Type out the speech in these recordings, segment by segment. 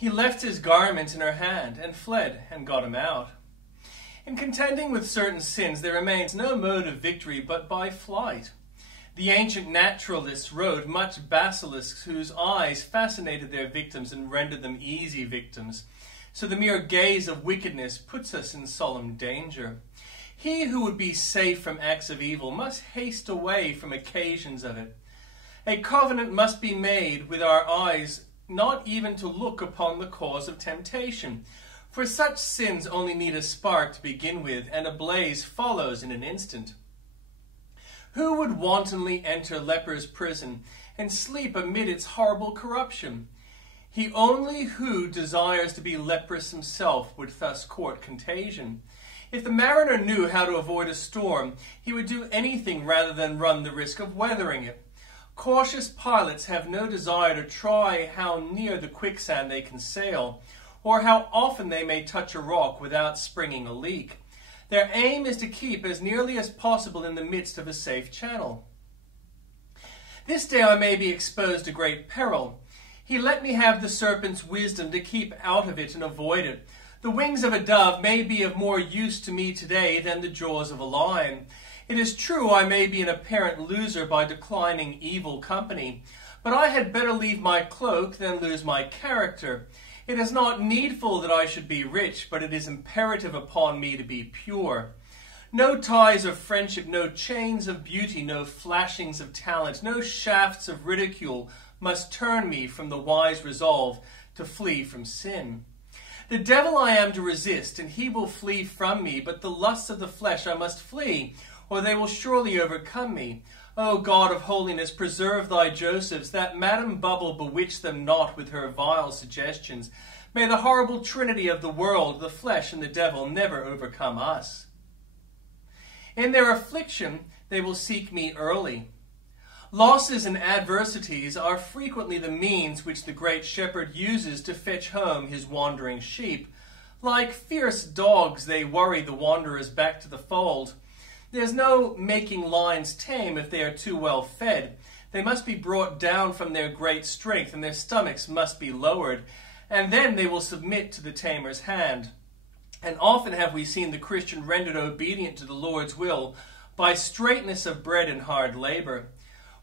He left his garment in her hand, and fled, and got him out. In contending with certain sins, there remains no mode of victory but by flight. The ancient naturalists rode much basilisks whose eyes fascinated their victims and rendered them easy victims. So the mere gaze of wickedness puts us in solemn danger. He who would be safe from acts of evil must haste away from occasions of it. A covenant must be made with our eyes not even to look upon the cause of temptation. For such sins only need a spark to begin with, and a blaze follows in an instant. Who would wantonly enter leper's prison and sleep amid its horrible corruption? He only who desires to be leprous himself would thus court contagion. If the mariner knew how to avoid a storm, he would do anything rather than run the risk of weathering it. Cautious pilots have no desire to try how near the quicksand they can sail, or how often they may touch a rock without springing a leak. Their aim is to keep as nearly as possible in the midst of a safe channel. This day I may be exposed to great peril. He let me have the serpent's wisdom to keep out of it and avoid it. The wings of a dove may be of more use to me today than the jaws of a lion. It is true I may be an apparent loser by declining evil company, but I had better leave my cloak than lose my character. It is not needful that I should be rich, but it is imperative upon me to be pure. No ties of friendship, no chains of beauty, no flashings of talent, no shafts of ridicule must turn me from the wise resolve to flee from sin. The devil I am to resist, and he will flee from me, but the lusts of the flesh I must flee, or they will surely overcome me. O God of holiness, preserve thy Josephs, that Madam Bubble bewitch them not with her vile suggestions. May the horrible trinity of the world, the flesh, and the devil never overcome us. In their affliction they will seek me early. Losses and adversities are frequently the means which the great shepherd uses to fetch home his wandering sheep. Like fierce dogs, they worry the wanderers back to the fold. There's no making lions tame if they are too well fed. They must be brought down from their great strength, and their stomachs must be lowered, and then they will submit to the tamer's hand. And often have we seen the Christian rendered obedient to the Lord's will by straightness of bread and hard labor.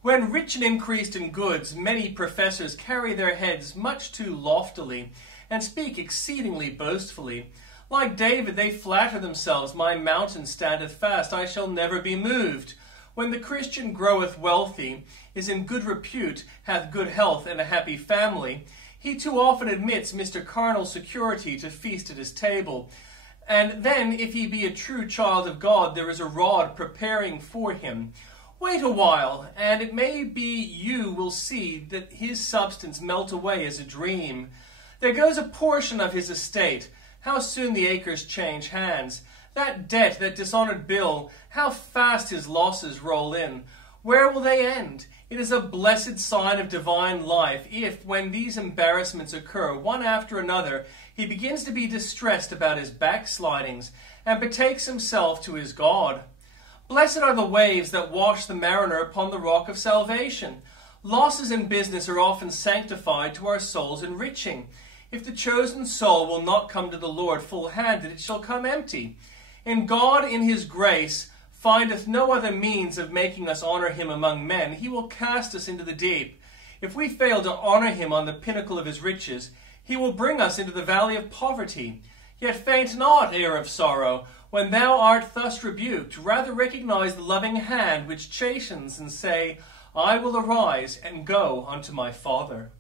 When rich and increased in goods, many professors carry their heads much too loftily, and speak exceedingly boastfully. Like David, they flatter themselves, my mountain standeth fast, I shall never be moved. When the Christian groweth wealthy, is in good repute, hath good health, and a happy family, he too often admits Mr. Carnal security to feast at his table. And then, if he be a true child of God, there is a rod preparing for him. Wait a while, and it may be you will see that his substance melt away as a dream. There goes a portion of his estate. How soon the acres change hands. That debt, that dishonored bill, how fast his losses roll in. Where will they end? It is a blessed sign of divine life if, when these embarrassments occur, one after another, he begins to be distressed about his backslidings, and betakes himself to his God. Blessed are the waves that wash the mariner upon the rock of salvation. Losses in business are often sanctified to our soul's enriching. If the chosen soul will not come to the Lord full-handed, it shall come empty. And God, in his grace, findeth no other means of making us honor him among men. He will cast us into the deep. If we fail to honor him on the pinnacle of his riches, he will bring us into the valley of poverty. Yet faint not, heir of sorrow, when thou art thus rebuked. Rather recognize the loving hand which chastens, and say, I will arise and go unto my Father.